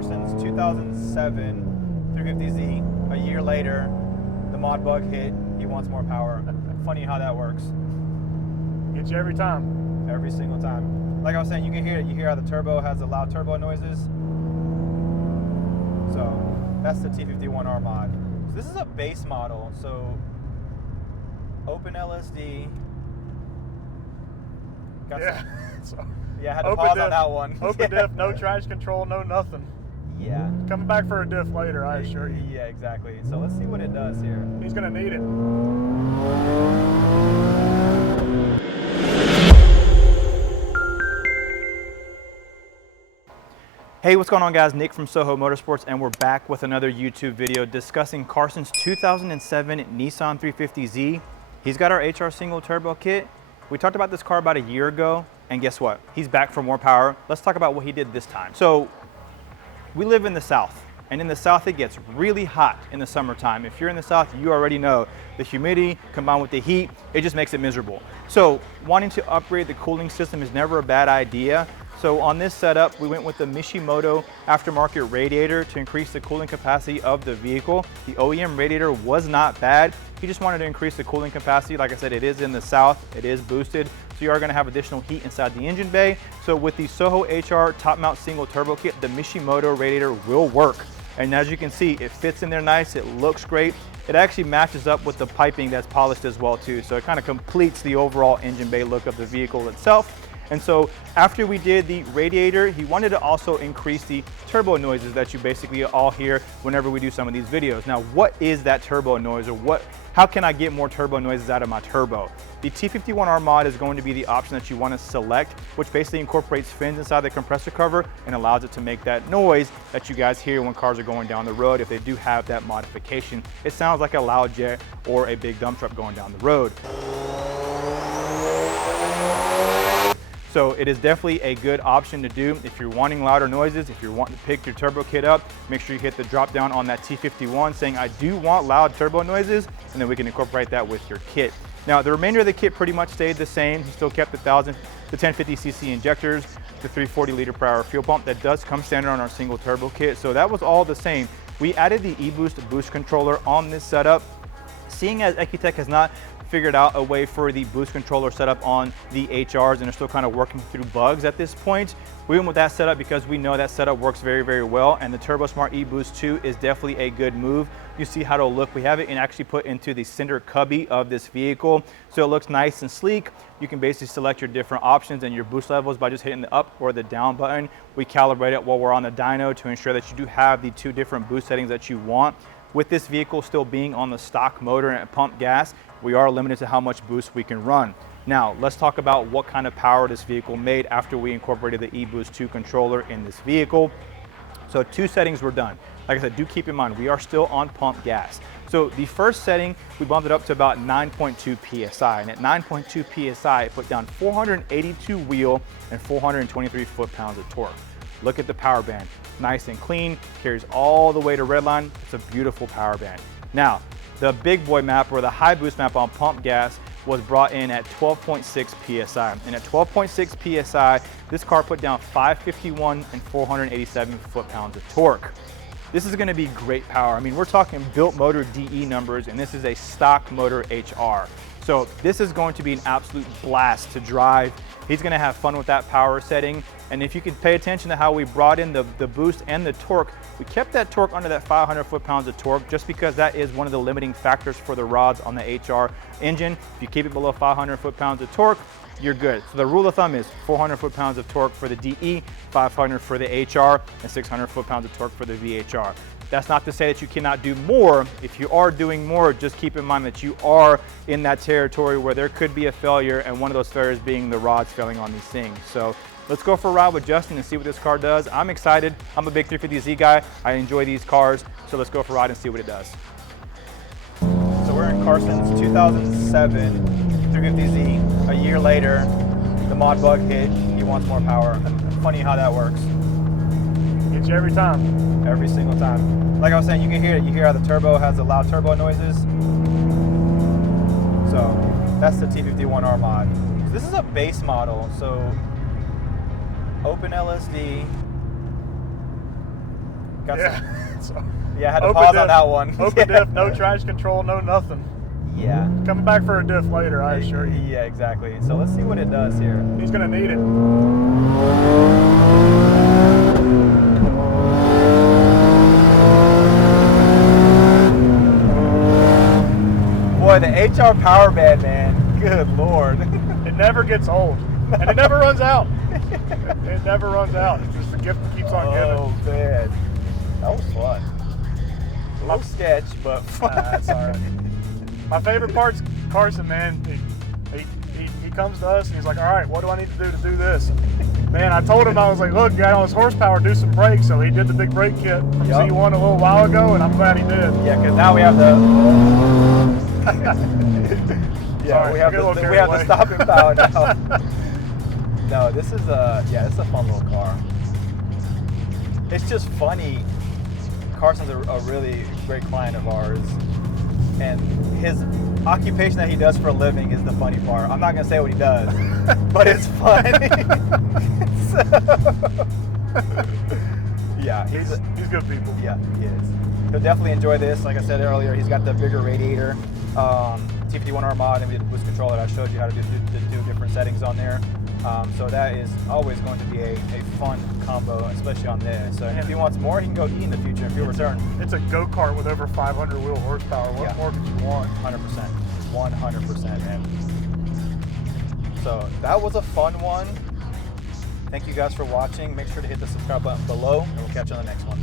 Carson's 2007 350z. A year later, the mod bug hit. He wants more power. Funny how that works. Gets you every time. Every single time. Like I was saying, you can hear it. You hear how the turbo has the loud turbo noises. So that's the T51R mod. So this is a base model. So open LSD. Yeah. Yeah, I had to pause diff on that one. Open diff, no traction control, no nothing. Yeah. Coming back for a diff later, I assure you. Yeah, exactly. So let's see what it does here. He's gonna need it. Hey, what's going on guys? Nick from SOHO Motorsports, and we're back with another YouTube video discussing Carson's 2007 Nissan 350z. He's got our HR single turbo kit. We talked about this car about a year ago, and guess what? He's back for more power. Let's talk about what he did this time. So we live in the South, and in the South it gets really hot in the summertime. If you're in the South, you already know the humidity combined with the heat, it just makes it miserable. So wanting to upgrade the cooling system is never a bad idea. So on this setup, we went with the Mishimoto aftermarket radiator to increase the cooling capacity of the vehicle. The OEM radiator was not bad. He just wanted to increase the cooling capacity. Like I said, it is in the South, it is boosted. So you are gonna have additional heat inside the engine bay. So with the SOHO HR top mount single turbo kit, the Mishimoto radiator will work. And as you can see, it fits in there nice, it looks great. It actually matches up with the piping that's polished as well too. So it kind of completes the overall engine bay look of the vehicle itself. And so after we did the radiator, he wanted to also increase the turbo noises that you basically all hear whenever we do some of these videos. Now, what is that turbo noise, or how can I get more turbo noises out of my turbo? The T51R mod is going to be the option that you want to select, which basically incorporates fins inside the compressor cover and allows it to make that noise that you guys hear when cars are going down the road. If they do have that modification, it sounds like a loud jet or a big dump truck going down the road. So it is definitely a good option to do if you're wanting louder noises. If you're wanting to pick your turbo kit up, make sure you hit the drop down on that T51 saying I do want loud turbo noises, and then we can incorporate that with your kit. Now the remainder of the kit pretty much stayed the same. He still kept the 1050cc injectors, the 340 liter per hour fuel pump that does come standard on our single turbo kit. So that was all the same. We added the eBoost boost controller on this setup. Seeing as Ecutech has not figured out a way for the boost controller setup on the HRs, and they're still kind of working through bugs at this point, we went with that setup because we know that setup works very, very well, and the TurboSmart eBoost 2 is definitely a good move. You see how it'll look. We have it actually put into the center cubby of this vehicle, so it looks nice and sleek. You can basically select your different options and your boost levels by just hitting the up or the down button. We calibrate it while we're on the dyno to ensure that you do have the two different boost settings that you want. With this vehicle still being on the stock motor and pump gas, we are limited to how much boost we can run. Now, let's talk about what kind of power this vehicle made after we incorporated the eBoost 2 controller in this vehicle. So two settings were done. Like I said, do keep in mind, we are still on pump gas. So the first setting, we bumped it up to about 9.2 PSI. And at 9.2 PSI, it put down 482 wheel and 423 foot-pounds of torque. Look at the power band, nice and clean, carries all the way to redline. It's a beautiful power band. Now, the big boy map, or the high boost map on pump gas, was brought in at 12.6 PSI. And at 12.6 PSI, this car put down 551 and 487 foot-pounds of torque. This is gonna be great power. I mean, we're talking built motor DE numbers, and this is a stock motor HR. So this is going to be an absolute blast to drive. He's gonna have fun with that power setting. And if you can pay attention to how we brought in the boost and the torque, we kept that torque under that 500 foot-pounds of torque just because that is one of the limiting factors for the rods on the HR engine. If you keep it below 500 foot-pounds of torque, you're good. So the rule of thumb is 400 foot-pounds of torque for the DE, 500 for the HR, and 600 foot-pounds of torque for the VHR. That's not to say that you cannot do more. If you are doing more, just keep in mind that you are in that territory where there could be a failure, and one of those failures being the rods failing on these things. So let's go for a ride with Justin and see what this car does. I'm excited. I'm a big 350Z guy. I enjoy these cars. So let's go for a ride and see what it does. So we're in Carson's 2007 350Z. A year later, the mod bug hit. He wants more power. Funny how that works. Gets you every time. Every single time. Like I was saying, you can hear it. You hear how the turbo has the loud turbo noises. So that's the T51R mod. So this is a base model. So open LSD. Got Yeah. yeah, I had to pause on that one. Open diff, no traction control, no nothing. Yeah. Coming back for a diff later, I assure you. Yeah, exactly. So let's see what it does here. He's gonna need it. Boy, the HR power band, man. Good Lord. It never gets old. And it never runs out. It never runs out. It's just the gift that keeps on giving. Oh, man. That was fun. A little sketch, but fun. That's all right. My favorite part's Carson, man. He comes to us and he's like, all right, what do I need to do this? And, man, I told him, I was like, look, got on his horsepower, do some brakes. So he did the big brake kit from Z1 a little while ago, and I'm glad he did. Yeah, because now we have the... yeah, Sorry, we have the stopping power now. No, this is this is a fun little car. It's just funny. Carson's a really great client of ours, and his occupation that he does for a living is the funny part. I'm not gonna say what he does, but it's funny. Yeah, He's good people. yeah, he is. He'll definitely enjoy this. Like I said earlier, he's got the bigger radiator, T51R mod, and we did the boost controller. I showed you how to do the two different settings on there. So that is always going to be a fun combo, especially on this. So if he wants more, he can go E in the future if he'll return. It's a go-kart with over 500 wheel horsepower. What more could you want? 100%. 100%, man. So that was a fun one. Thank you guys for watching. Make sure to hit the subscribe button below, and we'll catch you on the next one.